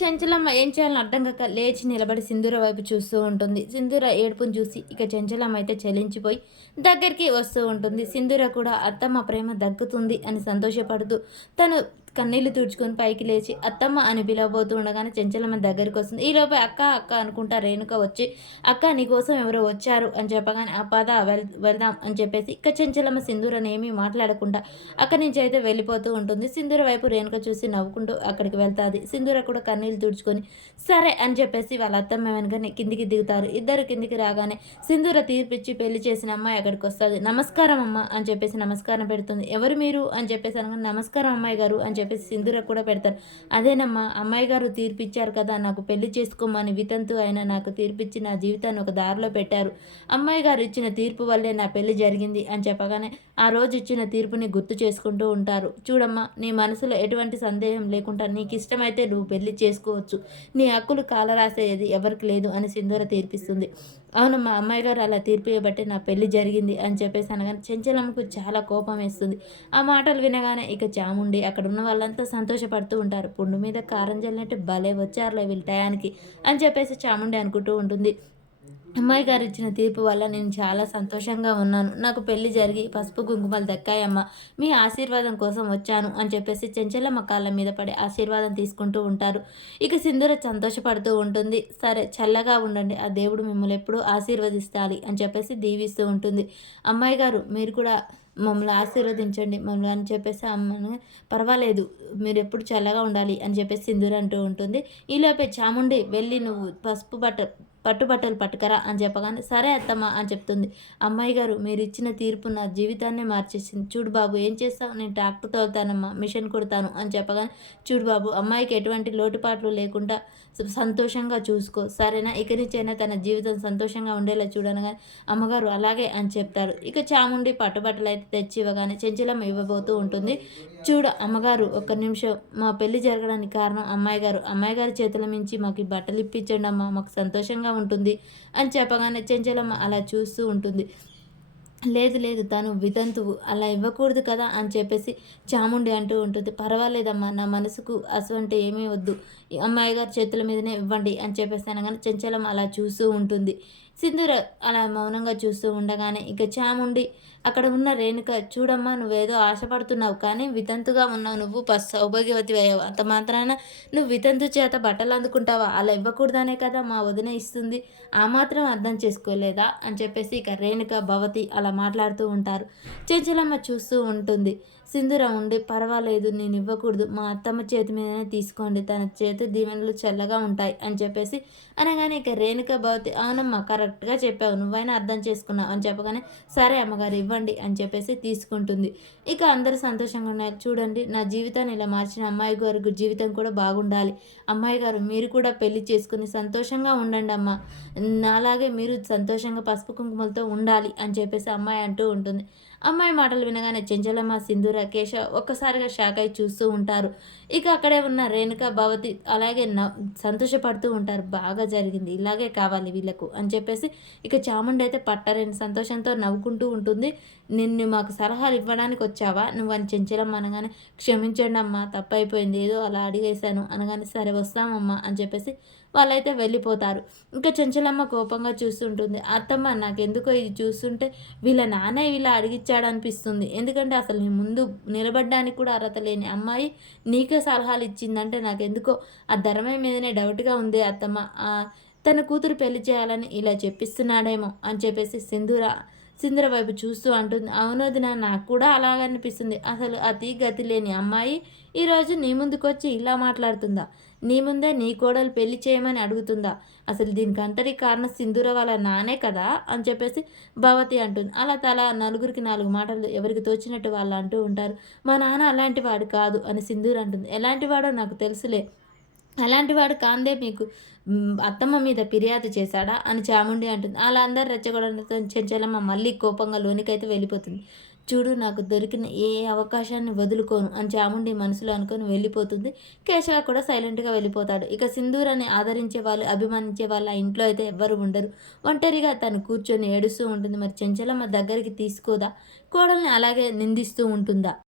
చెంచలమ్మ ఏం చేయాలని అర్థం కాక లేచి నిలబడి సింధూర వైపు చూస్తూ ఉంటుంది. సింధూర ఏడుపును చూసి ఇక చెంచలమ్మ అయితే చలించిపోయి దగ్గరికి వస్తూ ఉంటుంది. సింధూర కూడా అత్తమ్మ ప్రేమ దక్కుతుంది అని సంతోషపడుతూ తను కన్నీళ్లు తుడుచుకొని పైకి లేచి అత్తమ్మ అని పిలవబోతూ ఉండగానే చెంచలమ్మ దగ్గరికి వస్తుంది. ఈలోపే అక్క అక్క అనుకుంటా రేణుక వచ్చి అక్క నీకోసం ఎవరో వచ్చారు అని చెప్పగానే ఆ పద వెళ్దాం అని చెప్పేసి ఇక చెంచలమ్మ సింధూరని ఏమీ మాట్లాడకుండా అక్కడి నుంచి అయితే వెళ్ళిపోతూ ఉంటుంది. సింధూర వైపు రేణుక చూసి నవ్వుకుంటూ అక్కడికి వెళ్తాది. సింధూర కూడా కన్నీళ్ళు తుడుచుకొని సరే అని చెప్పేసి వాళ్ళ అత్తమ్మ వెనకనే కిందికి దిగుతారు. ఇద్దరు కిందికి రాగానే సింధూర తీర్పిచ్చి పెళ్లి చేసిన అమ్మాయి అక్కడికి వస్తుంది. నమస్కారం అమ్మ అని చెప్పేసి నమస్కారం పెడుతుంది. ఎవరు మీరు అని చెప్పేసి అనగానే నమస్కారం అమ్మాయి గారు అని చెప్పేసి సింధూర కూడా పెడతారు. అదేనమ్మా అమ్మాయి గారు తీర్పిచ్చారు కదా నాకు పెళ్లి చేసుకోమని వితంతు అయినా నాకు తీర్పిచ్చి నా జీవితాన్ని ఒక దారిలో పెట్టారు. అమ్మాయి గారు ఇచ్చిన తీర్పు వల్లే నా పెళ్లి జరిగింది అని చెప్పగానే ఆ రోజు ఇచ్చిన తీర్పుని గుర్తు చేసుకుంటూ ఉంటారు. చూడమ్మా నీ మనసులో ఎటువంటి సందేహం లేకుండా నీకు ఇష్టమైతే నువ్వు పెళ్లి చేసుకోవచ్చు. నీ హక్కులు కాలరాసేది ఎవరికి లేదు అని సింధూర తీర్పిస్తుంది. అవునమ్మా అమ్మాయి గారు అలా తీర్పు ఇవ్వబట్టే నా పెళ్లి జరిగింది అని చెప్పేసి అనగానే చెంచలమ్మకు చాలా కోపం వేస్తుంది. ఆ మాటలు వినగానే ఇక చాముండి అక్కడ ఉన్న వాళ్ళంతా సంతోషపడుతూ ఉంటారు. పుండు మీద కారం జల్లినట్టు భలే వచ్చారులే వీళ్ళ టయానికి అని చెప్పేసి చాముండి అనుకుంటూ ఉంటుంది. అమ్మాయి గారు ఇచ్చిన తీర్పు వల్ల నేను చాలా సంతోషంగా ఉన్నాను. నాకు పెళ్లి జరిగి పసుపు కుంకుమలు దక్కాయమ్మా. మీ ఆశీర్వాదం కోసం వచ్చాను అని చెప్పేసి చెంచలమ్మ కాళ్ళ మీద పడి ఆశీర్వాదం తీసుకుంటూ ఉంటారు. ఇక సింధూర సంతోషపడుతూ ఉంటుంది. సరే చల్లగా ఉండండి, ఆ దేవుడు మిమ్మల్ని ఎప్పుడూ ఆశీర్వదిస్తాలి అని చెప్పేసి దీవిస్తూ ఉంటుంది. అమ్మాయి గారు మీరు కూడా మమ్మల్ని ఆశీర్వదించండి మమ్మల్ని అని చెప్పేసి అమ్మని పర్వాలేదు మీరు ఎప్పుడు చల్లగా ఉండాలి అని చెప్పేసి సింధూర అంటూ ఉంటుంది. ఈలోపే చాముండి వెళ్ళి నువ్వు పట్టుబట్టలు పట్టుకరా అని చెప్పగానే సరే అత్తమ్మ అని చెప్తుంది. అమ్మాయి గారు మీరు ఇచ్చిన తీర్పు నా జీవితాన్నే మార్చేసింది. చూడు బాబు ఏం చేస్తావు, నేను ట్రాక్టర్ తోలుతానమ్మా, మిషన్ కుడతాను అని చెప్పగానే చూడు బాబు అమ్మాయికి ఎటువంటి లోటుపాట్లు లేకుండా సంతోషంగా చూసుకో సరేనా, ఇక నుంచైనా తన జీవితం సంతోషంగా ఉండేలా చూడనగానే అమ్మగారు అలాగే అని చెప్తారు. ఇక చాముండి పట్టుబట్టలు అయితే తెచ్చి ఇవ్వగానే చెంచలమ్మ ఇవ్వబోతూ ఉంటుంది. చూడ అమ్మగారు ఒక్క నిమిషం, మా పెళ్లి జరగడానికి కారణం అమ్మాయి గారి చేతుల మించి మాకు ఈ బట్టలు ఇప్పించండి అమ్మ, మాకు సంతోషంగా ఉంటుంది అని చెప్పగానే చెంచలమ్మ అలా చూస్తూ ఉంటుంది. లేదు లేదు తను వితంతువు అలా ఇవ్వకూడదు కదా అని చెప్పేసి చాముండి అంటూ ఉంటుంది. పర్వాలేదమ్మా నా మనసుకు అసలు ఏమీ వద్దు, ఈ అమ్మాయి గారి చేతుల మీదనే ఇవ్వండి అని చెప్పేసి అనగానే చెంచలం అలా చూస్తూ ఉంటుంది. సింధూర అలా మౌనంగా చూస్తూ ఉండగానే ఇక చాముండి అక్కడ ఉన్న రేణుక చూడమ్మా నువ్వేదో ఆశపడుతున్నావు కానీ వితంతుగా ఉన్నావు, నువ్వు సౌభాగ్యవతి అయ్యావు, అంత మాత్రాన నువ్వు వితంతు చేత బట్టలు అందుకుంటావా, అలా ఇవ్వకూడదనే కదా మా వదిన ఇస్తుంది, ఆ మాత్రం అర్థం చేసుకోలేదా అని చెప్పేసి ఇక రేణుక భవతి అలా మాట్లాడుతూ ఉంటారు. చెంచలమ్మ చూస్తూ ఉంటుంది. సింధూర ఉండి పర్వాలేదు నేను ఇవ్వకూడదు, మా అత్తమ్మ చేతి మీదనే తీసుకోండి, తన చేతి దీవెనలు చల్లగా ఉంటాయి అని చెప్పేసి అనగానే ఇక రేణుక భవతి అవునమ్మా కరెక్ట్గా చెప్పావు, నువ్వైనా అర్థం చేసుకున్నావు అని చెప్పగానే సరే అమ్మగారు ఇవ్వండి అని చెప్పేసి తీసుకుంటుంది. ఇక అందరూ సంతోషంగా ఉన్నారు. చూడండి నా జీవితాన్ని ఇలా మార్చిన అమ్మాయి గారు జీవితం కూడా బాగుండాలి, అమ్మాయి గారు మీరు కూడా పెళ్లి చేసుకుని సంతోషంగా ఉండండి అమ్మ, నాలాగే మీరు సంతోషంగా పసుపు కుంకుమలతో ఉండాలి అని చెప్పేసి అమ్మాయి అంటూ ఉంటుంది. అమ్మాయి మాటలు వినగానే చెంచలమ్మ సింధూర కేశ ఒక్కసారిగా షాక్ అయి చూస్తూ ఉంటారు. ఇక అక్కడే ఉన్న రేణుక భవతి అలాగే సంతోషపడుతూ ఉంటారు. బాగా జరిగింది, ఇలాగే కావాలి వీళ్ళకు అని చెప్పేసి ఇక చాముండి అయితే పట్టలేని సంతోషంతో నవ్వుకుంటూ ఉంటుంది. నిన్ను మాకు సలహాలు ఇవ్వడానికి వచ్చావా నువ్వు అని చెంచలమ్మ అనగానే క్షమించండి అమ్మ తప్పైపోయింది, ఏదో అలా అడిగేశాను అనగానే సరే వస్తామమ్మా అని చెప్పేసి వాళ్ళైతే వెళ్ళిపోతారు. ఇంకా చెంచలమ్మ కోపంగా చూస్తుంటుంది. అత్తమ్మ నాకెందుకో ఇది చూస్తుంటే వీళ్ళ నాన్న ఇలా అడిగిచ్చాడనిపిస్తుంది, ఎందుకంటే అసలు నీ ముందు నిలబడ్డానికి కూడా అర్హత లేని అమ్మాయి నీకే సలహాలు ఇచ్చిందంటే నాకెందుకో ఆ ధర్మం మీదనే డౌట్గా ఉంది అత్తమ్మ, తన కూతురు పెళ్లి చేయాలని ఇలా చెప్పిస్తున్నాడేమో అని చెప్పేసి సింధూర వైపు చూస్తూ అంటుంది. అవునొదిన నాకు కూడా అలాగనిపిస్తుంది, అసలు అతి గతి లేని అమ్మాయి ఈరోజు నీ ముందుకొచ్చి ఇలా మాట్లాడుతుందా, నీ ముందే నీ కోడలు పెళ్లి చేయమని అడుగుతుందా, అసలు దీనికి అంతటి కారణం సింధూర వాళ్ళ నానే కదా అని చెప్పేసి భవతి అంటుంది. అలా తల నలుగురికి నాలుగు మాటలు ఎవరికి తోచినట్టు వాళ్ళు అంటూ ఉంటారు. మా నాన్న అలాంటి వాడు కాదు అని సింధూర అంటుంది. ఎలాంటి వాడో నాకు తెలుసులే, అలాంటి వాడు కాందే మీకు అత్తమ్మ మీద ఫిర్యాదు చేశాడా అని చాముండి అంటుంది. అలా అందరు రెచ్చగొడడంతో చెంచలమ్మ మళ్ళీ కోపంగా లోనికైతే వెళ్ళిపోతుంది. చూడు నాకు దొరికిన ఏ అవకాశాన్ని వదులుకోను అని చాముండి మనసులో అనుకొని వెళ్ళిపోతుంది. కేశవ కూడా సైలెంట్గా వెళ్ళిపోతాడు. ఇక సింధూరాన్ని ఆదరించే వాళ్ళు అభిమానించే వాళ్ళు ఆ ఇంట్లో అయితే ఎవ్వరు ఉండరు. ఒంటరిగా తను కూర్చొని ఏడుస్తూ ఉంటుంది. మరి చెంచలమ్మ దగ్గరికి తీసుకోదా, కోడల్ని అలాగే నిందిస్తూ ఉంటుందా?